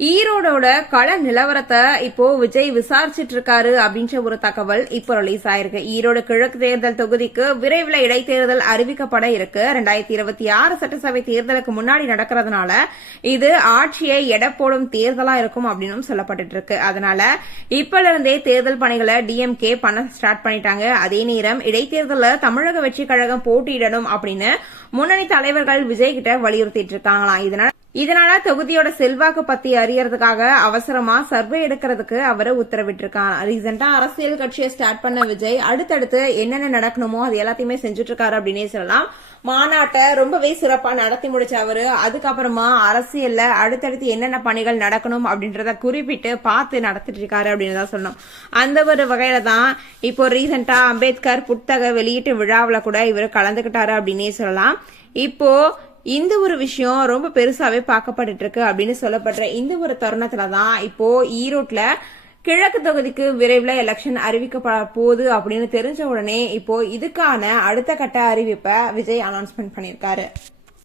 ஈரோடோட கள நிலவரத்தை இப்போ விஜய் விசாரிச்சிட்டு இருக்காரு அப்படின்ற ஒரு தகவல் இப்போ ரிலீஸ் ஆயிருக்கு. ஈரோடு கிழக்கு தேர்தல் தொகுதிக்கு விரைவில் இடைத்தேர்தல் அறிவிக்கப்பட இருக்கு. 2026 சட்டசபை தேர்தலுக்கு முன்னாடி நடக்கிறதுனால இது ஆட்சியை எடை போடும் தேர்தலா இருக்கும் அப்படின்னு சொல்லப்பட்டு இருக்கு. அதனால இப்பல இருந்தே தேர்தல் பணிகளை டிஎம்கே பண்ண ஸ்டார்ட் பண்ணிட்டாங்க. அதே நேரம் இடைத்தேர்தலில் தமிழக வெற்றி கழகம் போட்டியிடணும் அப்படின்னு முன்னணி தலைவர்கள் விஜய் கிட்ட வலியுறுத்திட்டு இருக்காங்களாம். இதனால தொகுதியோட செல்வாக்கு பத்தி அறியறதுக்காக அவசரமா சர்வே எடுக்கிறதுக்கு அவரு உத்தரவிட்டிருக்காங்க. ரீசெண்டா அரசியல் கட்சியை ஸ்டார்ட் பண்ண விஜய் அடுத்தடுத்து என்னென்ன நடக்கணுமோ அது எல்லாத்தையுமே செஞ்சுட்டு இருக்காரு அப்படின்னே சொல்லலாம். மாநாட்டை ரொம்பவே சிறப்பா நடத்தி முடிச்ச அவரு அதுக்கப்புறமா அரசியல்ல அடுத்தடுத்து என்னென்ன பணிகள் நடக்கணும் அப்படின்றத குறிப்பிட்டு பார்த்து நடத்திட்டு இருக்காரு அப்படின்னு தான் சொல்லணும். அந்த ஒரு வகையில தான் இப்போ ரீசெண்டா அம்பேத்கர் புத்தக வெளியீட்டு விழாவில் கூட இவர் கலந்துகிட்டாரு அப்படின்னே சொல்லலாம். இப்போ இந்த ஒரு விஷயம் ரொம்ப பெருசாவே பார்க்கப்பட்டு இருக்கு அப்படின்னு சொல்லப்படுற இந்த ஒரு தருணத்துலதான் இப்போ ஈரோட்ல கிழக்கு தொகுதிக்கு விரைவில் எலெக்ஷன் அறிவிக்கப்பட போகுது அப்படின்னு தெரிஞ்ச உடனே இப்போ இதுக்கான அடுத்த கட்ட அறிவிப்பை விஜய் அனௌன்ஸ்மெண்ட் பண்ணியிருக்காரு.